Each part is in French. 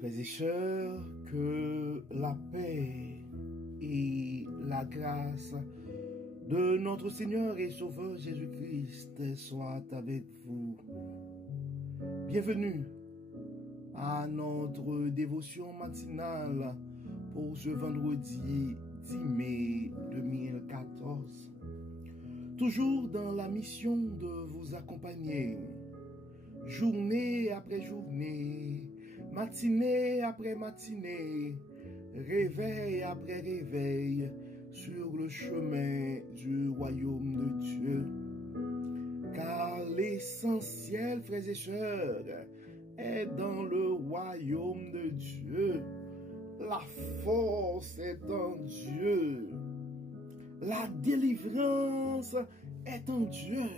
Frères et sœurs, que la paix et la grâce de notre Seigneur et Sauveur Jésus-Christ soient avec vous. Bienvenue à notre dévotion matinale pour ce vendredi 10 mai 2014. Toujours dans la mission de vous accompagner, journée après journée, matinée après matinée, réveil après réveil, sur le chemin du royaume de Dieu. Car l'essentiel, frères et sœurs, est dans le royaume de Dieu. La force est en Dieu. La délivrance est en Dieu.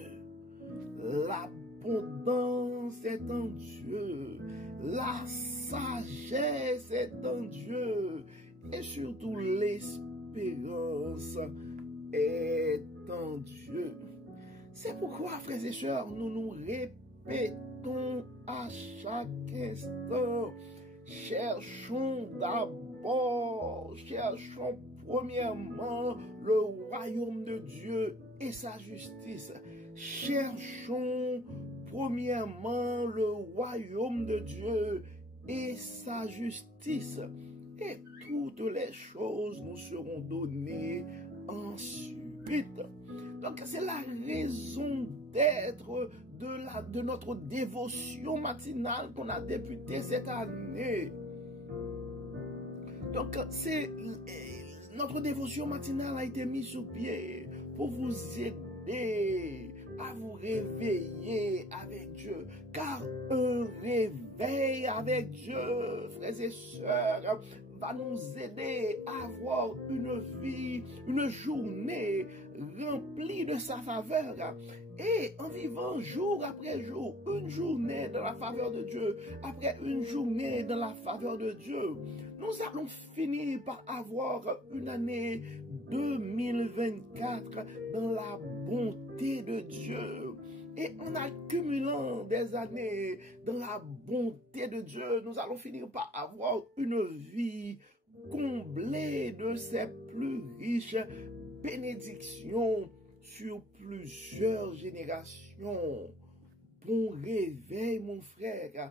L'abondance est en Dieu. La sagesse est en Dieu. Et surtout l'espérance est en Dieu. C'est pourquoi, frères et sœurs, nous nous répétons à chaque instant. Cherchons premièrement le royaume de Dieu et sa justice. Cherchons premièrement le royaume de Dieu et sa justice. Et toutes les choses nous seront données ensuite. Donc c'est la raison d'être de notre dévotion matinale qu'on a débutée cette année. Donc notre dévotion matinale a été mise sur pied pour vous aider à vous réveiller avec Dieu. Car un réveil avec Dieu, frères et sœurs, va nous aider à avoir une vie, une journée remplie de sa faveur. Et en vivant jour après jour, une journée dans la faveur de Dieu, après une journée dans la faveur de Dieu, nous allons finir par avoir une année 2024 dans la bonté de Dieu. Et en accumulant des années dans la bonté de Dieu, nous allons finir par avoir une vie comblée de ses plus riches bénédictions sur plusieurs générations. Bon réveil, mon frère.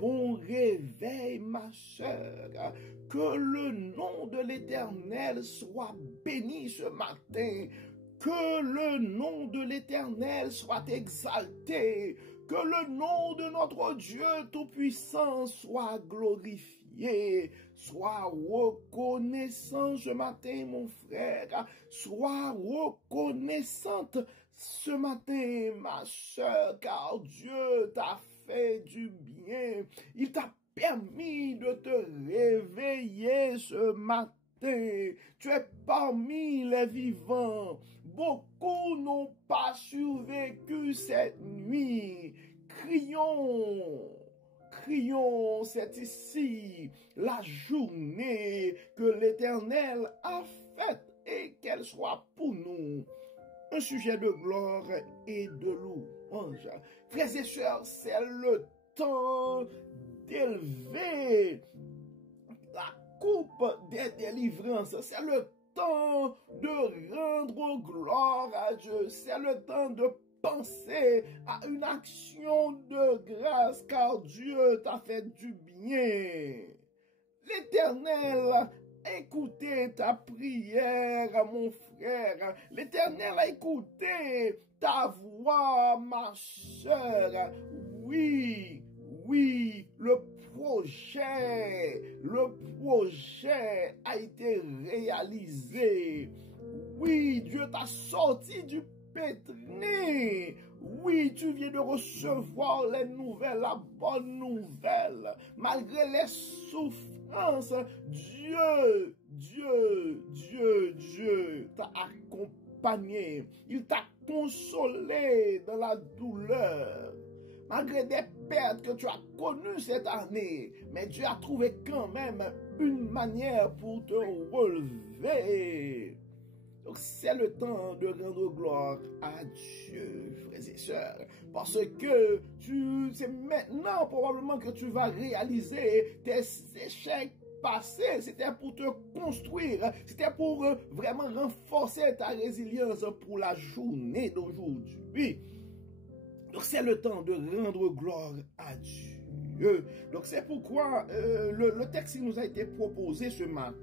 Bon réveil, ma sœur. Que le nom de l'Éternel soit béni ce matin. Que le nom de l'Éternel soit exalté. Que le nom de notre Dieu Tout-Puissant soit glorifié. Sois reconnaissant ce matin, mon frère. Sois reconnaissante ce matin, ma soeur, car Dieu t'a fait du bien. Il t'a permis de te réveiller ce matin. Tu es parmi les vivants. Beaucoup n'ont pas survécu cette nuit. Crions, c'est ici la journée que l'Éternel a faite et qu'elle soit pour nous un sujet de gloire et de louange. Frères et sœurs, c'est le temps d'élever la coupe des délivrances. C'est le temps de rendre gloire à Dieu. C'est le temps de penser à une action de grâce, car Dieu t'a fait du bien. L'Éternel a écouté ta prière, mon frère. L'Éternel a écouté ta voix, ma sœur. Oui, le projet a été réalisé. Oui, Dieu t'a sorti du pétrin. Oui, tu viens de recevoir les nouvelles, la bonne nouvelle. Malgré les souffrances, Dieu t'a accompagné. Il t'a consolé dans la douleur. Malgré des pertes que tu as connues cette année, mais Dieu a trouvé quand même une manière pour te relever. Donc c'est le temps de rendre gloire à Dieu, frères et sœurs, parce que c'est maintenant probablement que tu vas réaliser tes échecs passés. C'était pour te construire, c'était pour vraiment renforcer ta résilience pour la journée d'aujourd'hui. Donc c'est le temps de rendre gloire à Dieu. Donc c'est pourquoi le texte qui nous a été proposé ce matin,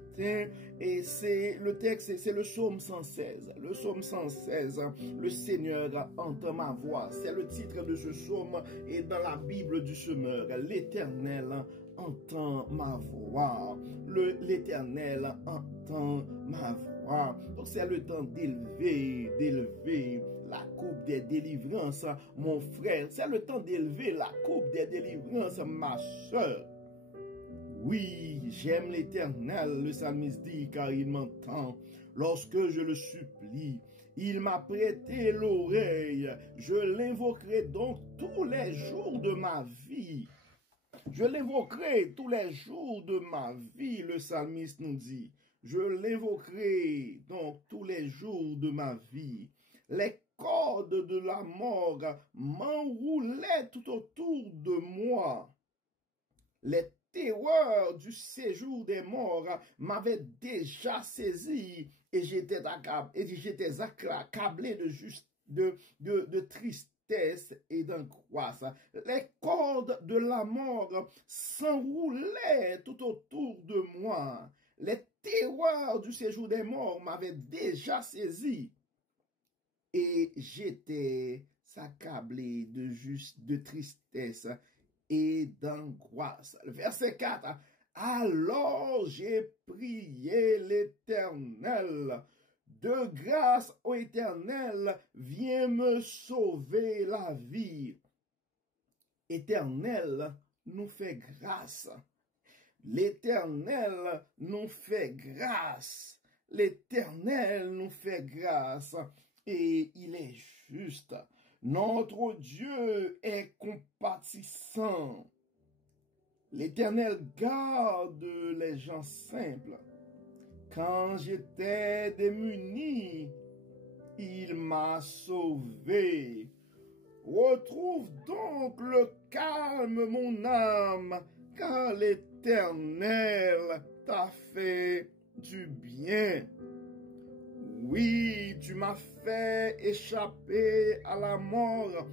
et c'est le texte, c'est le psaume 116. Le psaume 116, le Seigneur entend ma voix. C'est le titre de ce psaume et dans la Bible du semeur. L'Éternel entend ma voix. L'Éternel entend ma voix. Donc c'est le temps d'élever la coupe des délivrances, mon frère. C'est le temps d'élever la coupe des délivrances, ma soeur. Oui, j'aime l'Éternel, le psalmiste dit, car il m'entend lorsque je le supplie. Il m'a prêté l'oreille. Je l'invoquerai donc tous les jours de ma vie. Je l'invoquerai tous les jours de ma vie, le psalmiste nous dit. Je l'invoquerai donc tous les jours de ma vie. Les cordes de la mort m'enroulaient tout autour de moi. Les terreurs du séjour des morts m'avaient déjà saisi et j'étais accablé de tristesse et d'angoisse. Les cordes de la mort s'enroulaient tout autour de moi. Les terreurs du séjour des morts m'avaient déjà saisi et j'étais accablé de tristesse et d'angoisse. Le verset 4. Alors j'ai prié l'Éternel. De grâce au Éternel, viens me sauver la vie. Éternel nous fait grâce. L'Éternel nous fait grâce. L'Éternel nous fait grâce. Et il est juste. Notre Dieu est compatissant. L'Éternel garde les gens simples. Quand j'étais démuni, il m'a sauvé. Retrouve donc le calme, mon âme, car l'Éternel t'a fait du bien. Oui, tu m'as fait échapper à la mort.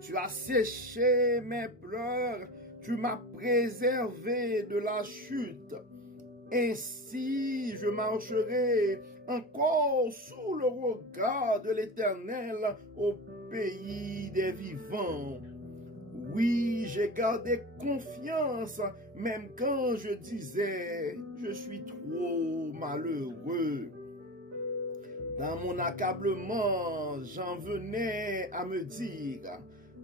Tu as séché mes pleurs. Tu m'as préservé de la chute. Ainsi, je marcherai encore sous le regard de l'Éternel au pays des vivants. Oui, j'ai gardé confiance, même quand je disais, je suis trop malheureux. Dans mon accablement, j'en venais à me dire,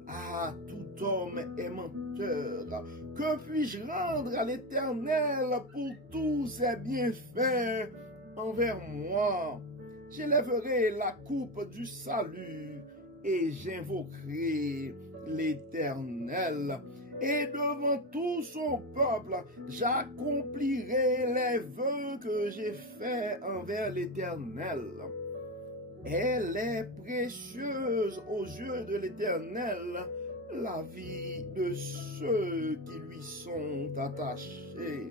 ah, tout homme est menteur. Que puis-je rendre à l'Éternel pour tous ses bienfaits envers moi? J'élèverai la coupe du salut et j'invoquerai l'Éternel. Et devant tout son peuple, j'accomplirai les vœux que j'ai faits envers l'Éternel. Elle est précieuse aux yeux de l'Éternel, la vie de ceux qui lui sont attachés.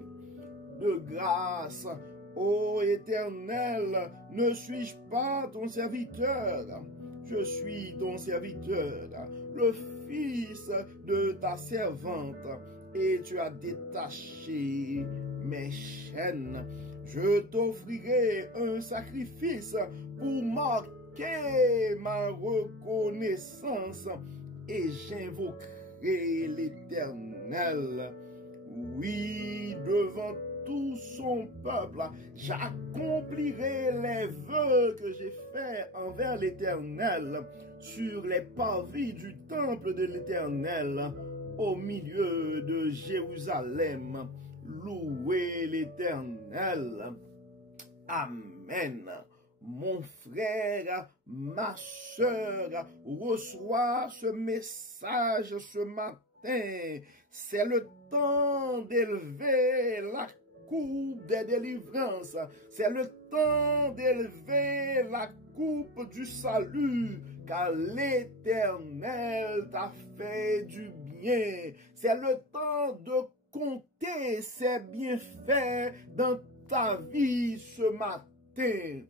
De grâce, ô Éternel, ne suis-je pas ton serviteur? Je suis ton serviteur, le fils de ta servante, et tu as détaché mes chaînes. Je t'offrirai un sacrifice pour marquer ma reconnaissance et j'invoquerai l'Éternel. Oui, devant tout son peuple, j'accomplirai les vœux que j'ai faits envers l'Éternel sur les parvis du temple de l'Éternel au milieu de Jérusalem. Louez l'Éternel. Amen. Mon frère, ma soeur, reçois ce message ce matin. C'est le temps d'élever la coupe des délivrances. C'est le temps d'élever la coupe du salut, car l'Éternel t'a fait du bien. C'est le temps de compter ses bienfaits dans ta vie ce matin.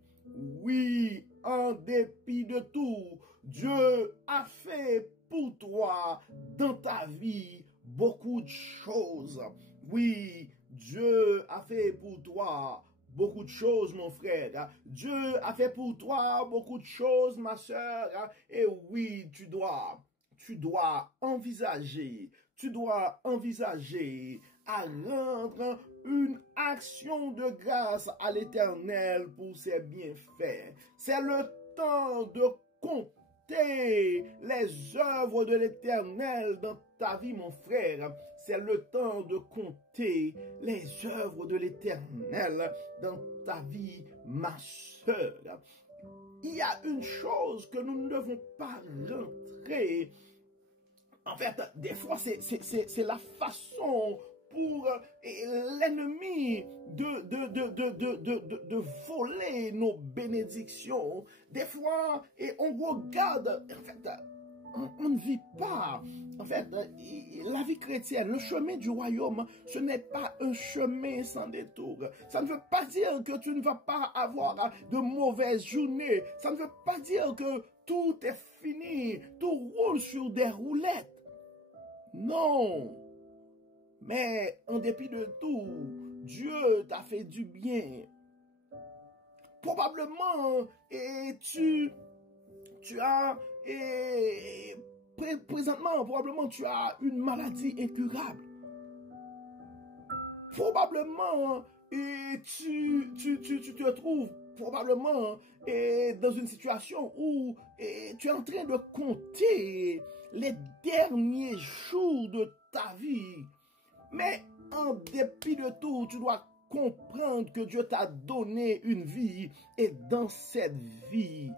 Oui, en dépit de tout, Dieu a fait pour toi dans ta vie beaucoup de choses. Oui, Dieu a fait pour toi beaucoup de choses, mon frère. Dieu a fait pour toi beaucoup de choses, ma soeur. Et oui, tu dois envisager à rendre une action de grâce à l'Éternel pour ses bienfaits. C'est le temps de compter les œuvres de l'Éternel dans ta vie, mon frère. C'est le temps de compter les œuvres de l'Éternel dans ta vie, ma sœur. Il y a une chose que nous ne devons pas rentrer. En fait, des fois, c'est la façon pour l'ennemi de voler nos bénédictions. Des fois, et on regarde, en fait, on ne vit pas. En fait, la vie chrétienne, le chemin du royaume, ce n'est pas un chemin sans détour. Ça ne veut pas dire que tu ne vas pas avoir de mauvaises journées. Ça ne veut pas dire que tout est fini, tout roule sur des roulettes. Non. Mais en dépit de tout, Dieu t'a fait du bien. Probablement, et tu as, et présentement, probablement tu as une maladie incurable. Probablement, et tu te trouves probablement dans une situation où tu es en train de compter les derniers jours de ta vie. Mais en dépit de tout, tu dois comprendre que Dieu t'a donné une vie et dans cette vie,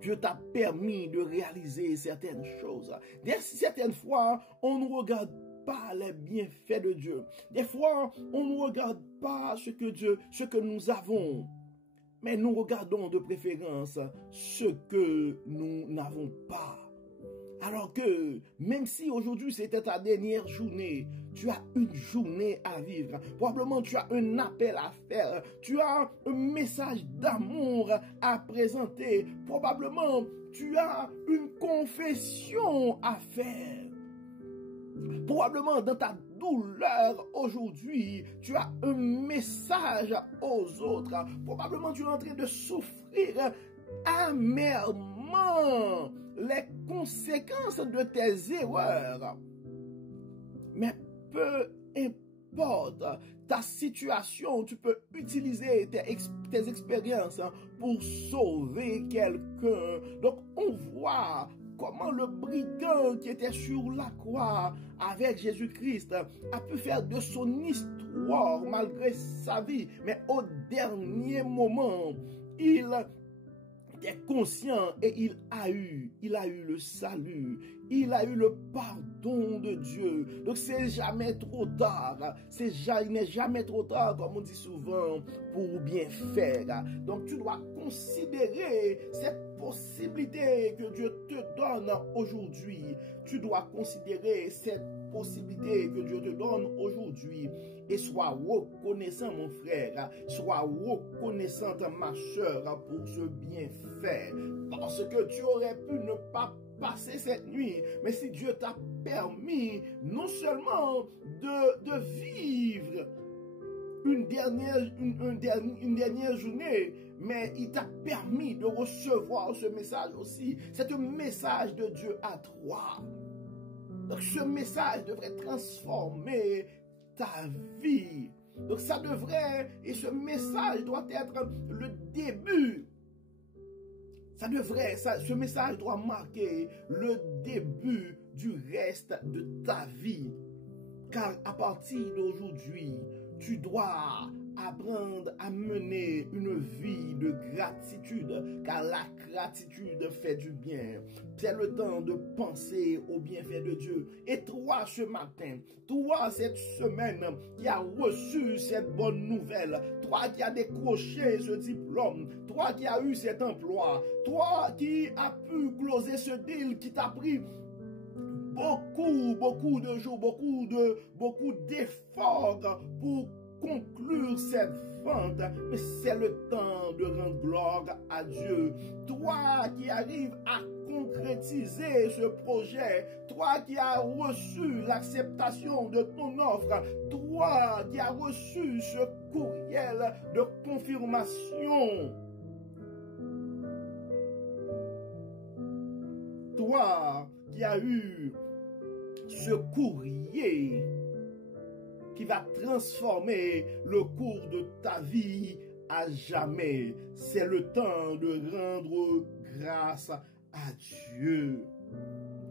Dieu t'a permis de réaliser certaines choses. Certaines fois, on ne regarde pas les bienfaits de Dieu. Des fois, on ne regarde pas ce que nous avons. Mais nous regardons de préférence ce que nous n'avons pas. Alors que, même si aujourd'hui c'était ta dernière journée, tu as une journée à vivre. Probablement tu as un appel à faire. Tu as un message d'amour à présenter. Probablement tu as une confession à faire. Probablement dans ta douleur aujourd'hui, tu as un message aux autres. Probablement tu es en train de souffrir amèrement les conséquences de tes erreurs. Mais peu importe ta situation, tu peux utiliser tes expériences pour sauver quelqu'un. Donc on voit comment le brigand qui était sur la croix avec Jésus-Christ a pu faire de son histoire malgré sa vie. Mais au dernier moment, il était conscient et il a eu le salut, il a eu le pardon de Dieu. Donc c'est jamais trop tard, il n'est jamais trop tard comme on dit souvent pour bien faire. Donc tu dois considérer cette possibilité que Dieu te donne aujourd'hui. Tu dois considérer cette possibilité que Dieu te donne aujourd'hui et sois reconnaissant, mon frère, sois reconnaissante, ma soeur, pour ce bienfait, parce que tu aurais pu ne pas passer cette nuit, mais si Dieu t'a permis non seulement de vivre une dernière journée, mais il t'a permis de recevoir ce message aussi. C'est un message de Dieu à toi. Donc ce message devrait transformer ta vie. Donc ça devrait, et ce message doit être le début. Ce message doit marquer le début du reste de ta vie. Car à partir d'aujourd'hui, tu dois apprendre à mener une vie de gratitude, car la gratitude fait du bien. C'est le temps de penser au bienfait de Dieu. Et toi, ce matin, toi, cette semaine, qui as reçu cette bonne nouvelle, toi qui as décroché ce diplôme, toi qui as eu cet emploi, toi qui as pu closer ce deal qui t'a pris beaucoup de jours, beaucoup d'efforts pour conclure cette vente, mais c'est le temps de rendre gloire à Dieu. Toi qui arrives à concrétiser ce projet, toi qui as reçu l'acceptation de ton offre, toi qui as reçu ce courriel de confirmation, toi qui as eu ce courrier qui va transformer le cours de ta vie à jamais. C'est le temps de rendre grâce à Dieu.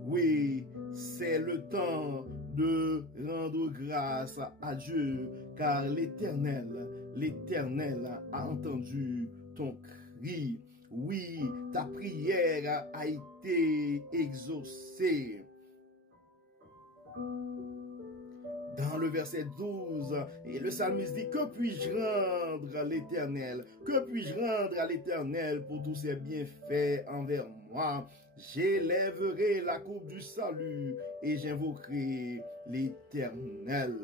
Oui, c'est le temps de rendre grâce à Dieu, car l'Éternel a entendu ton cri. Oui, ta prière a été exaucée. Dans le verset 12, et le psalmiste dit, que puis-je rendre à l'Éternel? Que puis-je rendre à l'Éternel pour tous ses bienfaits envers moi? J'élèverai la coupe du salut et j'invoquerai l'Éternel.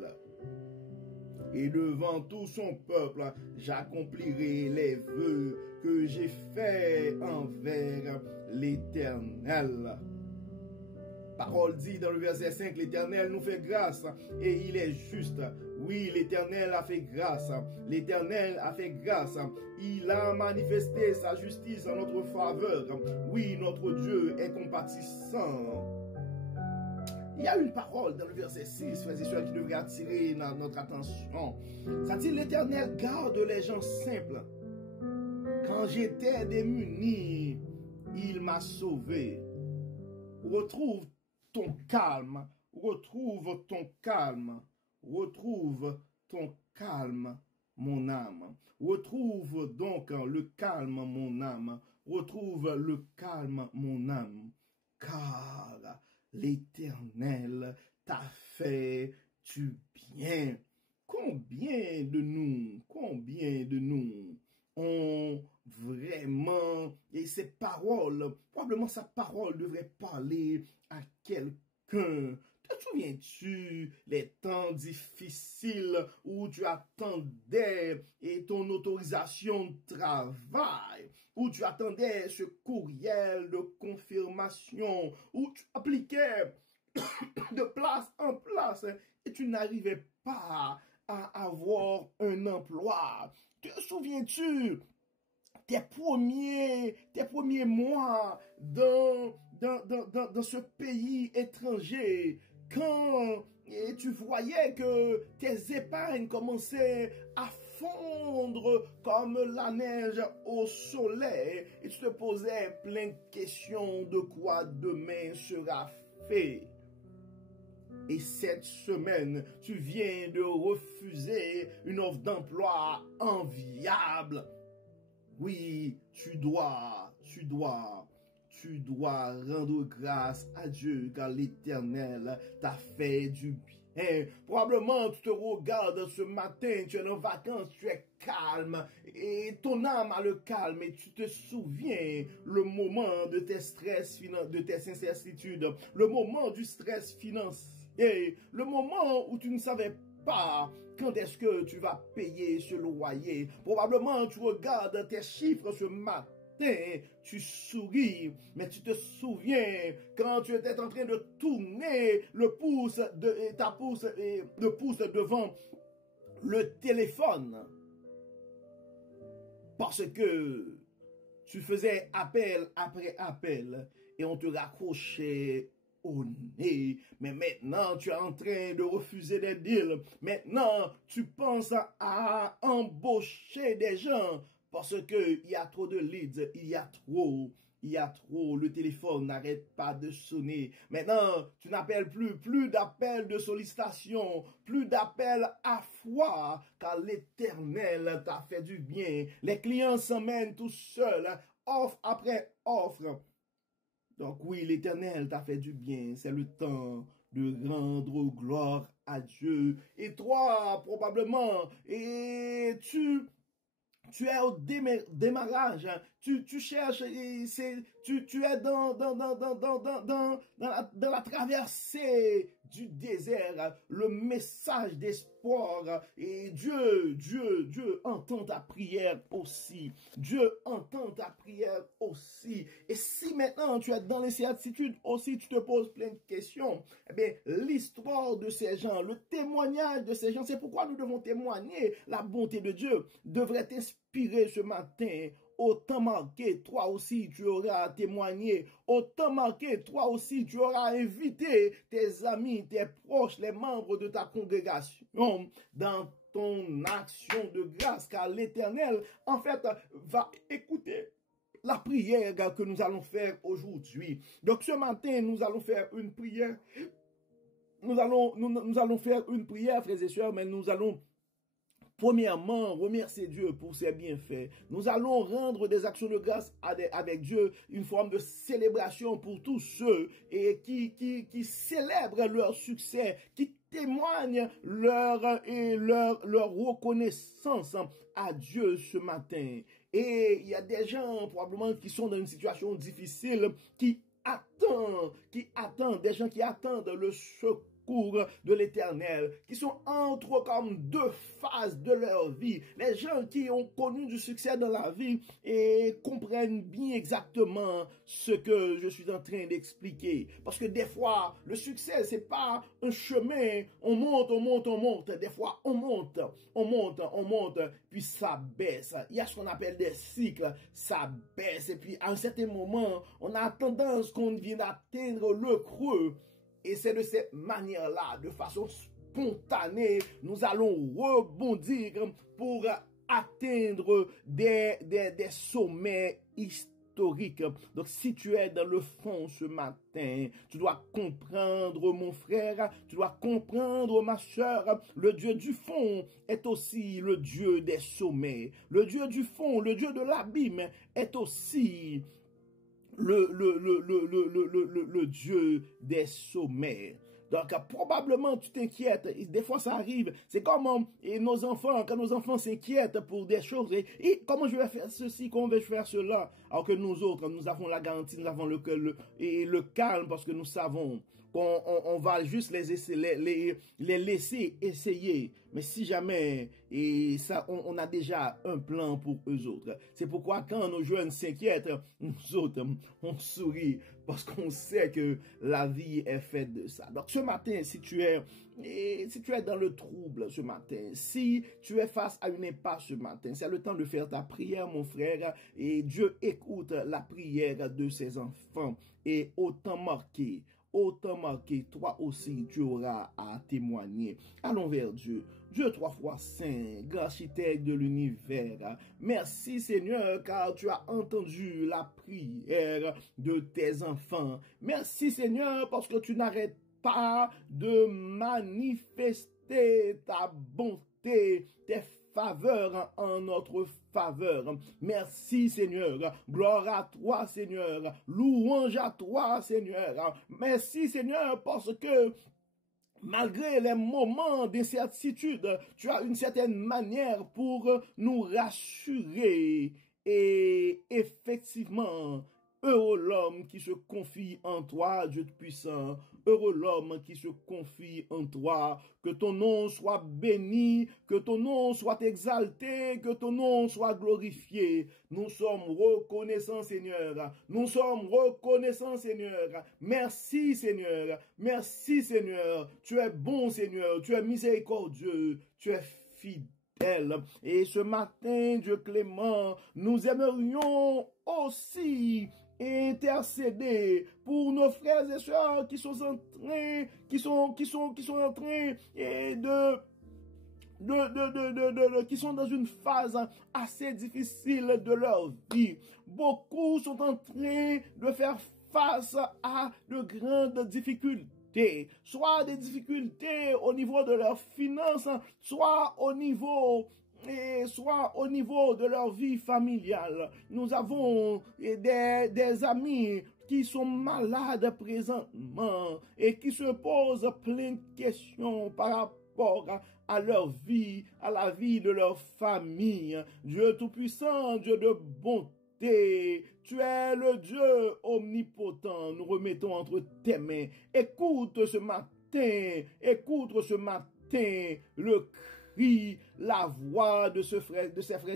Et devant tout son peuple, j'accomplirai les vœux que j'ai faits envers l'Éternel. Parole dit dans le verset 5, l'Éternel nous fait grâce et il est juste. Oui, l'Éternel a fait grâce. L'Éternel a fait grâce. Il a manifesté sa justice en notre faveur. Oui, notre Dieu est compatissant. Il y a une parole dans le verset 6, frères et sœurs, qui devrait attirer notre attention. Ça dit, l'Éternel garde les gens simples. Quand j'étais démuni, il m'a sauvé. Retrouve ton calme, retrouve ton calme, retrouve ton calme, mon âme. Retrouve donc le calme, mon âme. Retrouve le calme, mon âme. Car l'Éternel t'a fait du bien. Combien de nous ont vraiment, et ces paroles, probablement sa parole devrait parler à quelqu'un. Te souviens-tu les temps difficiles où tu attendais ton autorisation de travail, où tu attendais ce courriel de confirmation, où tu appliquais de place en place et tu n'arrivais pas à avoir un emploi? Te souviens-tu tes premiers mois dans ce pays étranger, quand tu voyais que tes épargnes commençaient à fondre comme la neige au soleil, et tu te posais plein de questions de quoi demain sera fait. Et cette semaine, tu viens de refuser une offre d'emploi enviable. Oui, tu dois rendre grâce à Dieu, car l'Éternel t'a fait du bien. Probablement, tu te regardes ce matin, tu es en vacances, tu es calme, et ton âme a le calme, et tu te souviens le moment de tes stress, de tes incertitudes, le moment du stress financier, le moment où tu ne savais pas quand est-ce que tu vas payer ce loyer. Probablement, tu regardes tes chiffres ce matin, tu souris, mais tu te souviens quand tu étais en train de tourner le pouce devant le téléphone parce que tu faisais appel après appel et on te raccrochait au nez. Mais maintenant, tu es en train de refuser des deals. Maintenant, tu penses à embaucher des gens parce qu'il y a trop de leads, il y a trop il y a trop, le téléphone n'arrête pas de sonner. Maintenant, tu n'appelles plus d'appels de sollicitation, plus d'appels à foi, car l'Éternel t'a fait du bien. Les clients s'emmènent tout seuls, offre après offre. Donc oui, l'Éternel t'a fait du bien. C'est le temps de rendre gloire à Dieu. Et toi, probablement, et tu es au démarrage, hein. Tu cherches, tu es dans la traversée du désert, le message d'espoir. Et Dieu entend ta prière aussi. Dieu entend ta prière aussi. Et si maintenant tu es dans l'incertitude aussi, tu te poses plein de questions, eh bien, l'histoire de ces gens, le témoignage de ces gens, c'est pourquoi nous devons témoigner. La bonté de Dieu devrait t'inspirer ce matin. Autant marqué, toi aussi, tu auras témoigné. Autant marqué, toi aussi, tu auras invité tes amis, tes proches, les membres de ta congrégation dans ton action de grâce, car l'Éternel, en fait, va écouter la prière que nous allons faire aujourd'hui. Donc, ce matin, nous allons faire une prière. Nous allons faire une prière, frères et sœurs, mais nous allons premièrement, remercier Dieu pour ses bienfaits. Nous allons rendre des actions de grâce avec Dieu, une forme de célébration pour tous ceux qui célèbrent leur succès, qui témoignent leur reconnaissance à Dieu ce matin. Et il y a des gens probablement qui sont dans une situation difficile, qui attendent, des gens qui attendent le secours de l'Éternel, qui sont entre comme deux phases de leur vie. Les gens qui ont connu du succès dans la vie et comprennent bien exactement ce que je suis en train d'expliquer. Parce que des fois, le succès, c'est pas un chemin, on monte. Des fois, on monte, puis ça baisse. Il y a ce qu'on appelle des cycles, ça baisse. Et puis, à un certain moment, on a tendance qu'on vient d'atteindre le creux. Et c'est de cette manière-là, de façon spontanée, nous allons rebondir pour atteindre des sommets historiques. Donc, si tu es dans le fond ce matin, tu dois comprendre, mon frère, tu dois comprendre, ma soeur, le Dieu du fond est aussi le Dieu des sommets. Le Dieu du fond, le Dieu de l'abîme est aussi le Dieu des sommets. Donc, probablement, tu t'inquiètes. Des fois, ça arrive. C'est comme nos enfants, quand nos enfants s'inquiètent pour des choses. Et comment je vais faire ceci, comment je vais faire cela? Alors que nous autres, nous avons la garantie, nous avons le calme parce que nous savons qu'on va juste les laisser essayer. Mais si jamais, et ça, on a déjà un plan pour eux autres. C'est pourquoi quand nos jeunes s'inquiètent, nous autres, on sourit parce qu'on sait que la vie est faite de ça. Donc ce matin, si tu es dans le trouble ce matin, si tu es face à une impasse ce matin, c'est le temps de faire ta prière, mon frère, et Dieu écoute la prière de ses enfants. Et autant marqué, toi aussi, tu auras à témoigner. Allons vers Dieu. Dieu 3 fois saint, grand architecte de l'univers. Merci Seigneur, car tu as entendu la prière de tes enfants. Merci Seigneur, parce que tu n'arrêtes pas de manifester ta bonté, tes faveurs en notre faveur. Merci Seigneur. Gloire à toi Seigneur. Louange à toi Seigneur. Merci Seigneur parce que malgré les moments d'incertitude, tu as une certaine manière pour nous rassurer. Et effectivement, heureux l'homme qui se confie en toi, Dieu puissant. Heureux l'homme qui se confie en toi. Que ton nom soit béni, que ton nom soit exalté, que ton nom soit glorifié. Nous sommes reconnaissants, Seigneur. Nous sommes reconnaissants, Seigneur. Merci, Seigneur. Merci, Seigneur. Tu es bon, Seigneur. Tu es miséricordieux. Tu es fidèle. Et ce matin, Dieu clément, nous aimerions aussi intercéder pour nos frères et sœurs qui sont en train qui sont dans une phase assez difficile de leur vie. Beaucoup sont en train de faire face à de grandes difficultés, soit des difficultés au niveau de leurs finances, soit au niveau de leur vie familiale. Nous avons des amis qui sont malades présentement et qui se posent plein de questions par rapport à leur vie, à la vie de leur famille. Dieu Tout-Puissant, Dieu de bonté, tu es le Dieu omnipotent. Nous remettons entre tes mains. Écoute ce matin le cri, la voix de ses frères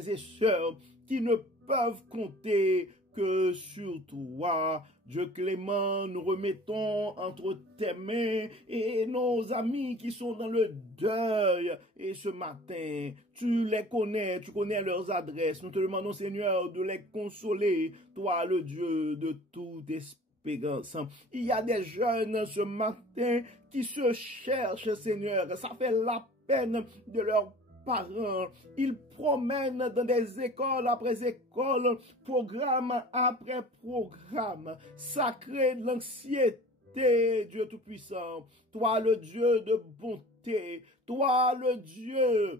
et sœurs qui ne peuvent compter que sur toi. Dieu clément, nous remettons entre tes mains et nos amis qui sont dans le deuil. Et ce matin, tu les connais, tu connais leurs adresses. Nous te demandons, Seigneur, de les consoler, toi le Dieu de toute espérance. Il y a des jeunes ce matin qui se cherchent, Seigneur. Ça fait la peine de leurs parents. Ils promènent dans des écoles après écoles, programme après programme. Ça crée de l'anxiété, Dieu Tout-Puissant. Toi, le Dieu de bonté. Toi, le Dieu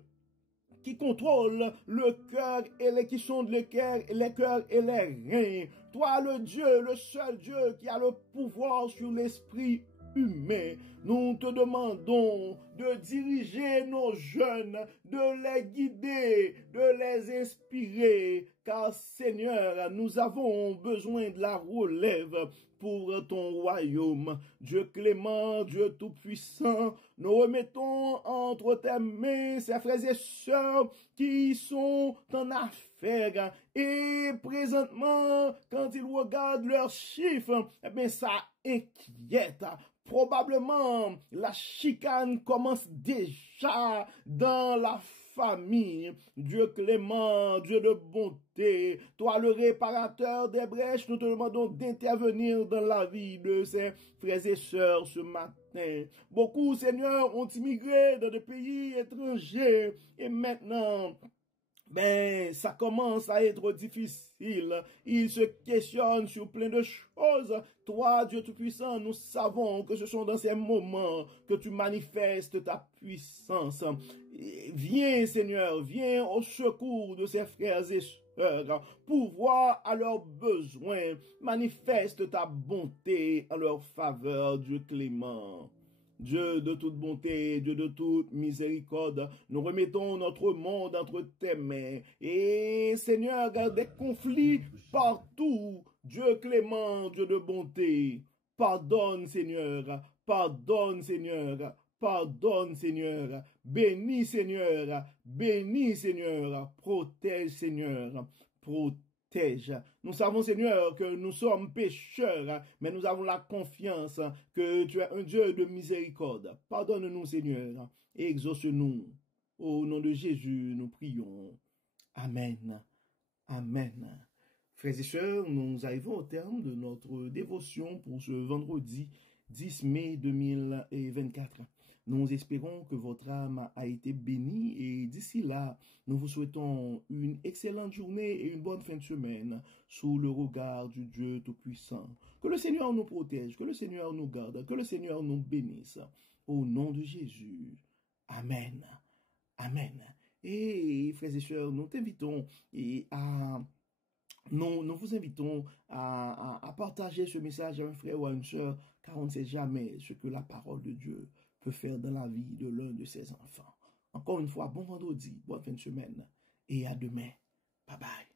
qui contrôle le cœur et qui sonde les cœurs et les reins. Toi, le Dieu, le seul Dieu qui a le pouvoir sur l'esprit humain. Nous te demandons de diriger nos jeunes, de les guider, de les inspirer, car Seigneur, nous avons besoin de la relève pour ton royaume. Dieu clément, Dieu tout-puissant, nous remettons entre tes mains ces frères et sœurs qui sont en affaires. Et présentement, quand ils regardent leurs chiffres, eh bien, ça inquiète. Probablement, la chicane commence déjà dans la famille. Dieu clément, Dieu de bonté, toi le réparateur des brèches, nous te demandons d'intervenir dans la vie de ces frères et sœurs ce matin. Beaucoup, Seigneur, ont immigré dans des pays étrangers et maintenant, ça commence à être difficile. Ils se questionnent sur plein de choses. Toi, Dieu Tout-Puissant, nous savons que ce sont dans ces moments que tu manifestes ta puissance. Viens, Seigneur, viens au secours de ces frères et sœurs. Pourvois à leurs besoins. Manifeste ta bonté en leur faveur, Dieu clément. Dieu de toute bonté, Dieu de toute miséricorde, nous remettons notre monde entre tes mains. Et Seigneur, garde des conflits partout. Dieu clément, Dieu de bonté, pardonne Seigneur, pardonne Seigneur, pardonne Seigneur, bénis Seigneur, bénis Seigneur, protège Seigneur, protège. Nous savons, Seigneur, que nous sommes pécheurs, mais nous avons la confiance que tu es un Dieu de miséricorde. Pardonne-nous, Seigneur, et exauce-nous. Au nom de Jésus, nous prions. Amen. Amen. Frères et sœurs, nous arrivons au terme de notre dévotion pour ce vendredi 10 mai 2024. Nous espérons que votre âme a été bénie et d'ici là, nous vous souhaitons une excellente journée et une bonne fin de semaine sous le regard du Dieu Tout-Puissant. Que le Seigneur nous protège, que le Seigneur nous garde, que le Seigneur nous bénisse. Au nom de Jésus. Amen. Amen. Et frères et sœurs, nous t'invitons nous vous invitons à partager ce message à un frère ou à une sœur, car on ne sait jamais ce que la parole de Dieu peut faire dans la vie de l'un de ses enfants. Encore une fois, bon vendredi, bonne fin de semaine et à demain. Bye bye.